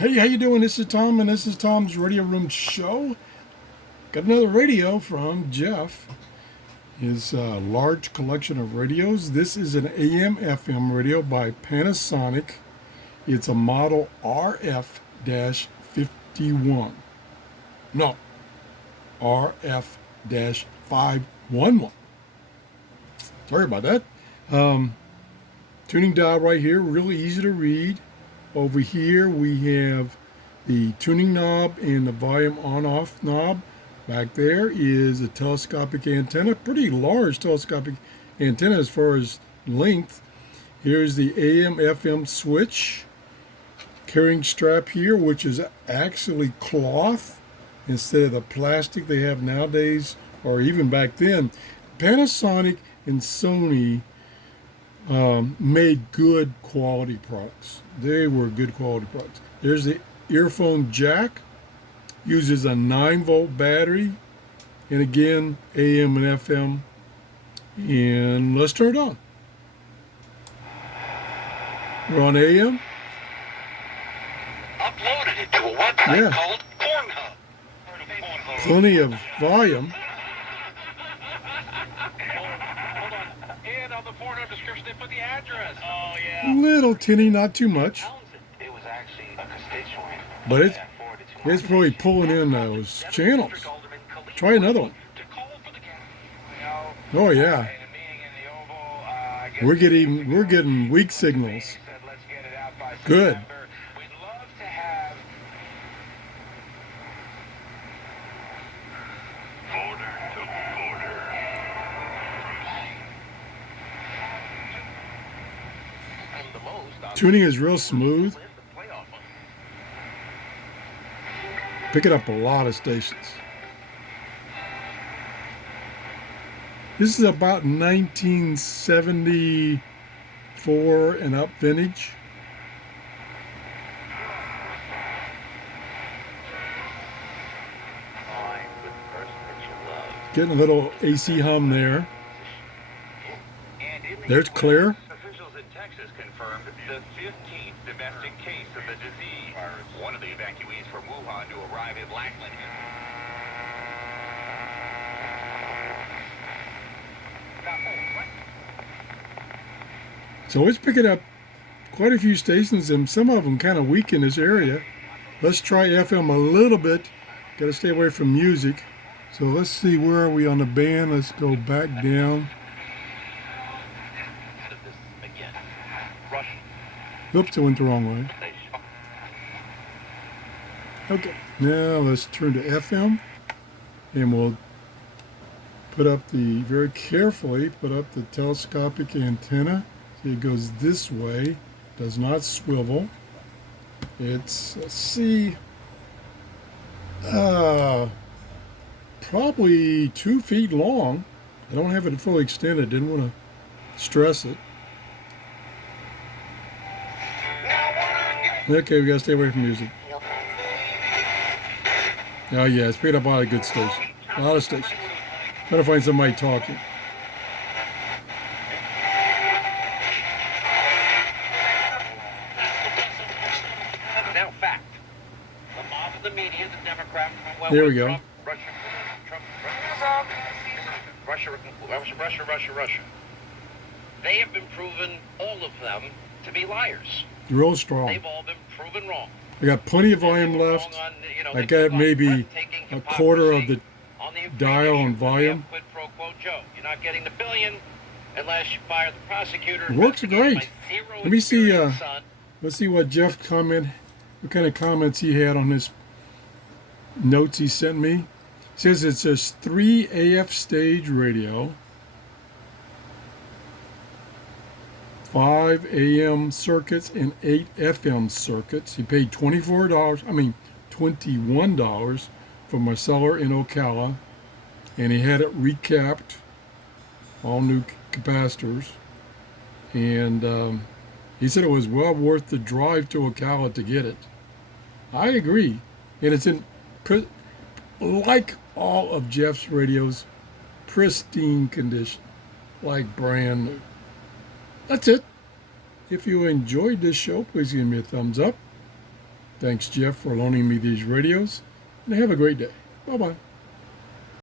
Hey, how you doing? This is Tom, and this is Tom's Radio Room Show. Got another radio from Jeff. His large collection of radios. This is an AM/FM radio by Panasonic. It's a model RF-51. No, RF-511. Sorry about that. Tuning dial right here, really easy to read. Over here we have the tuning knob and the volume on-off knob. Back there is a telescopic antenna, pretty large telescopic antenna as far as length. Here's the AM/FM switch. Carrying strap here, which is actually cloth instead of the plastic they have nowadays, or even back then. Panasonic and Sony made good quality products. They were good quality products. There's the earphone jack. Uses a 9-volt battery. And again, AM and FM. And let's turn it on. We're on AM. Uploaded it to a website called Pornhub. Plenty of volume. And on the Pornhub description, they put the address. Oh, Little tinny, not too much. It was actually a constituent. But it's probably pulling in those channels. Try another one. Oh yeah. We're getting weak signals. Good. Tuning is real smooth. Picking up a lot of stations. This is about 1974 and up vintage. Getting a little AC hum there. There's clear. Officials in Texas confirmed the 15th domestic case of the disease. One of the evacuees from Wuhan to arrive in Lackland. So it's picking up quite a few stations, and some of them kind of weak in this area. Let's try FM a little bit. Got to stay away from music. So let's see, where are we on the band? Let's go back down. Oops, I went the wrong way. Okay, now let's turn to FM, and we'll very carefully put up the telescopic antenna. See, it goes this way, does not swivel. It's, let's see, probably 2 feet long. I don't have it fully extended, didn't want to stress it. Okay, we gotta stay away from music. Oh yeah, it's picked up a lot of good stations. A lot of stations. Trying to find somebody talking. Now, fact. The mob of the media, the Democrat, There we go. Russia. They have been proven, all of them, to be liars. Real strong. They've all been proven wrong. I got plenty of volume left. I got maybe a quarter of the dial on volume. Quid pro quo Joe. You're not getting the billion unless you fire the prosecutor. It works great. Let me see. Let's see what Jeff what kind of comments he had on his notes he sent me. He says it's a 3 AF stage radio, 5 AM circuits, and 8 FM circuits. He paid $21 from my seller in Ocala, and he had it recapped, all new capacitors, and he said it was well worth the drive to Ocala to get it. I agree, and it's in, like all of Jeff's radios, pristine condition, like brand new. That's it. If you enjoyed this show, please give me a thumbs up. Thanks, Jeff, for loaning me these radios, and have a great day. Bye-bye.